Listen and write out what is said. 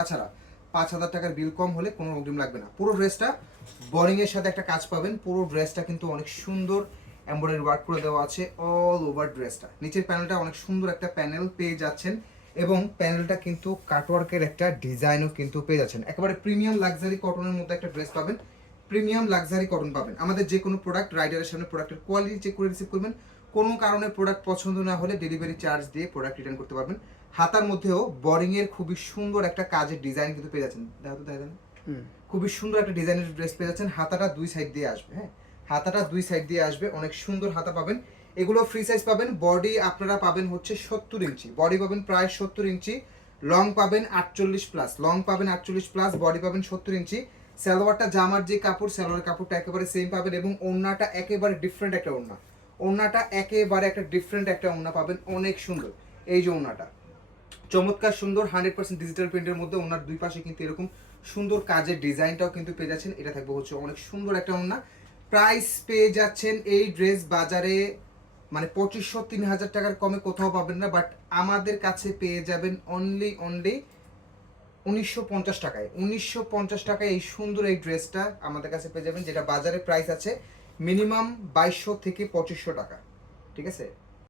তাছাড়া 5,000 টাকার বিল কম হলে কোনো অগ্রিম লাগবে না। পুরো ড্রেসটা বোরিং এর সাথে একটা কাজ পাবেন। পুরো ড্রেসটা কিন্তু অনেক সুন্দর এমব্রয়ডারি ওয়ার্ক করে দেওয়া আছে অল ওভার ড্রেসটা। নিচের প্যানেলটা অনেক সুন্দর একটা প্যানেল পেয়ে যাচ্ছেন এবং প্যানেলটা কিন্তু কাটওয়ার্কের একটা ডিজাইনও কিন্তু পেয়ে যাচ্ছেন। একেবারে প্রিমিয়াম লাক্সারি কটনের মধ্যে একটা ড্রেস পাবেন, প্রিমিয়াম লাক্সারি কটন পাবেন। আমাদের যে কোনো প্রোডাক্ট রাইডারের সামনে প্রোডাক্টের কোয়ালিটি চেক করে রিসিভ করবেন। কোনো কারণে প্রোডাক্ট পছন্দ না হলে ডেলিভারি চার্জ দিয়ে প্রোডাক্ট রিটার্ন করতে পারবেন। হাতার মধ্যেও বোরিং এর খুবই সুন্দর একটা কাজের ডিজাইন কিন্তু পেয়ে যাচ্ছেন। দেখো তো দেখেন, খুবই সুন্দর একটা ডিজাইনের ড্রেস পেয়ে যাচ্ছেন। হাতাটা দুই সাইড দিয়ে আসবে, হ্যাঁ হাতাটা দুই সাইড দিয়ে আসবে, অনেক সুন্দর হাতা পাবেন। এগুলো ফ্রি সাইজ পাবেন। বডি আপনারা পাবেন হচ্ছে 70 ইঞ্চি, বডি পাবেন প্রায় 70 ইঞ্চি, লং পাবেন 48 প্লাস, লং পাবেন 48 প্লাস, বডি পাবেন 70 ইঞ্চি। সালোয়ারটা জামার যে কাপড়, সালোয়ার কাপড়টা একেবারে সেম পাবেন এবং ওড়নাটা একেবারে ডিফারেন্ট একটা ওড়না, ওড়নাটা একেবারে একটা ডিফারেন্ট একটা ওড়না পাবেন, অনেক সুন্দর। এই যে ওড়নাটা চমৎকার সুন্দর 100% ডিজিটাল প্রিন্টের মধ্যে, ওনার দুই পাশে কিন্তু এরকম সুন্দর কাজের ডিজাইনটাও কিন্তু পেয়ে যাচ্ছেন। এটা থাকবে হচ্ছে অনেক সুন্দর একটা ওড়না। প্রাইস পেয়ে যাচ্ছেন এই ড্রেস বাজারে মানে 2500-3000 টাকার কমে কোথাও পাবেন না, বাট আমাদের কাছে পেয়ে যাবেন অনলি 1950 টাকায়। 1950 টাকায় এই সুন্দর এই ড্রেসটা আমাদের কাছে পেয়ে যাবেন, যেটা বাজারে প্রাইস আছে মিনিমাম 2200 থেকে 2500 টাকা। ঠিক আছে।